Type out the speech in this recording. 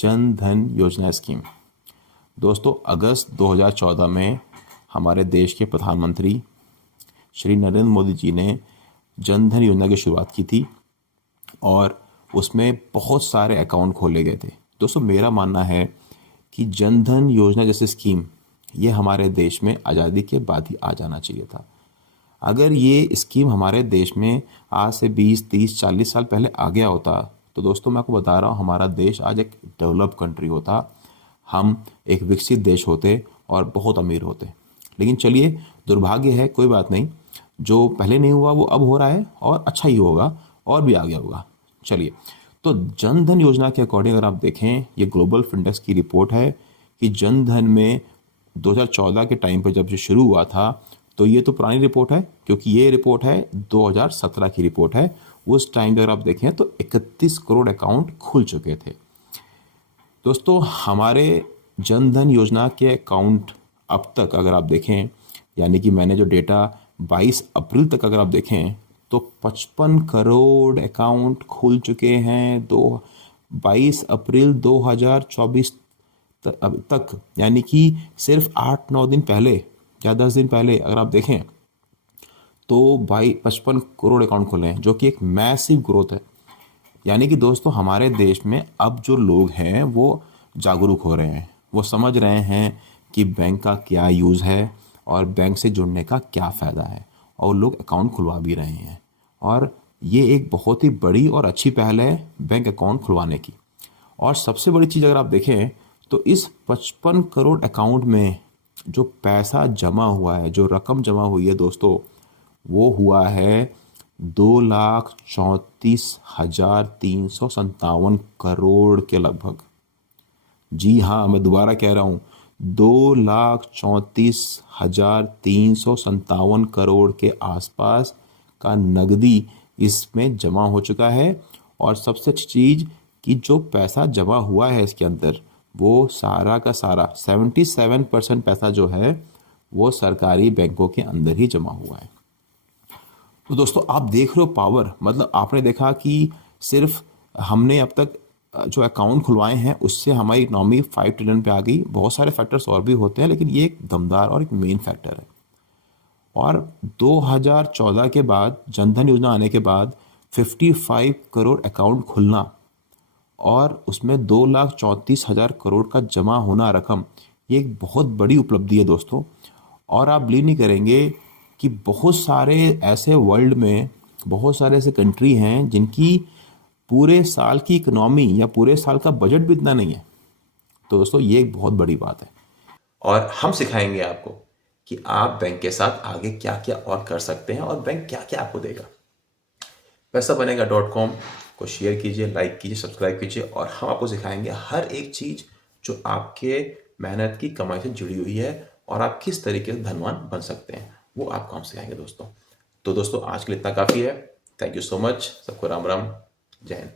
जन धन योजना स्कीम। दोस्तों, अगस्त 2014 में हमारे देश के प्रधानमंत्री श्री नरेंद्र मोदी जी ने जन धन योजना की शुरुआत की थी और उसमें बहुत सारे अकाउंट खोले गए थे। दोस्तों, मेरा मानना है कि जन धन योजना जैसी स्कीम ये हमारे देश में आज़ादी के बाद ही आ जाना चाहिए था। अगर ये स्कीम हमारे देश में आज से 20, 30, 40 साल पहले आ गया होता तो दोस्तों, मैं आपको बता रहा हूँ, हमारा देश आज एक डेवलप कंट्री होता, हम एक विकसित देश होते और बहुत अमीर होते। लेकिन चलिए, दुर्भाग्य है, कोई बात नहीं, जो पहले नहीं हुआ वो अब हो रहा है और अच्छा ही होगा और भी आगे होगा। चलिए, तो जन धन योजना के अकॉर्डिंग अगर आप देखें, ये ग्लोबल फिनटेक्स की रिपोर्ट है कि जन धन में 2014 के टाइम पर जब ये शुरू हुआ था, तो ये तो पुरानी रिपोर्ट है क्योंकि ये रिपोर्ट है 2017 की रिपोर्ट है। उस टाइम पर अगर आप देखें तो 31 करोड़ अकाउंट खुल चुके थे। दोस्तों, हमारे जन धन योजना के अकाउंट अब तक अगर आप देखें, यानी कि मैंने जो डेटा 22 अप्रैल तक अगर आप देखें तो 55 करोड़ अकाउंट खुल चुके हैं 22 अप्रैल 2024 तक, यानी कि सिर्फ 8-9 दिन पहले या 10 दिन पहले अगर आप देखें तो 55 करोड़ अकाउंट खुले हैं, जो कि एक मैसिव ग्रोथ है। यानी कि दोस्तों, हमारे देश में अब जो लोग हैं वो जागरूक हो रहे हैं, वो समझ रहे हैं कि बैंक का क्या यूज़ है और बैंक से जुड़ने का क्या फ़ायदा है, और लोग अकाउंट खुलवा भी रहे हैं। और ये एक बहुत ही बड़ी और अच्छी पहल है बैंक अकाउंट खुलवाने की। और सबसे बड़ी चीज़ अगर आप देखें तो इस 55 करोड़ अकाउंट में जो पैसा जमा हुआ है, जो रकम जमा हुई है दोस्तों, वो हुआ है 2,34,357 करोड़ के लगभग। जी हाँ, मैं दोबारा कह रहा हूँ, 2,34,357 करोड़ के आसपास का नकदी इसमें जमा हो चुका है। और सबसे अच्छी चीज़ कि जो पैसा जमा हुआ है इसके अंदर, वो सारा का सारा 77% पैसा जो है वो सरकारी बैंकों के अंदर ही जमा हुआ है। तो दोस्तों, आप देख रहे हो पावर, मतलब आपने देखा कि सिर्फ हमने अब तक जो अकाउंट खुलवाए हैं उससे हमारी इकनॉमी 5 ट्रिलियन पे आ गई। बहुत सारे फैक्टर्स और भी होते हैं, लेकिन ये एक दमदार और एक मेन फैक्टर है। और 2014 के बाद, जनधन योजना आने के बाद 55 करोड़ अकाउंट खुलना और उसमें 2,34,000 करोड़ का जमा होना रकम, ये एक बहुत बड़ी उपलब्धि है दोस्तों। और आप बिलीव नहीं करेंगे कि बहुत सारे ऐसे वर्ल्ड में, बहुत सारे ऐसे कंट्री हैं जिनकी पूरे साल की इकोनॉमी या पूरे साल का बजट भी इतना नहीं है। तो दोस्तों, ये एक बहुत बड़ी बात है और हम सिखाएंगे आपको कि आप बैंक के साथ आगे क्या क्या और कर सकते हैं और बैंक क्या क्या आपको देगा। पैसाबनेगा.com को शेयर कीजिए, लाइक कीजिए, सब्सक्राइब कीजिए और हम आपको सिखाएंगे हर एक चीज़ जो आपके मेहनत की कमाई से जुड़ी हुई है और आप किस तरीके से धनवान बन सकते हैं, वो आपको हम सिखाएंगे दोस्तों। तो दोस्तों, आज के लिए इतना काफ़ी है। Thank you so much. सबको राम राम, जय हिंद।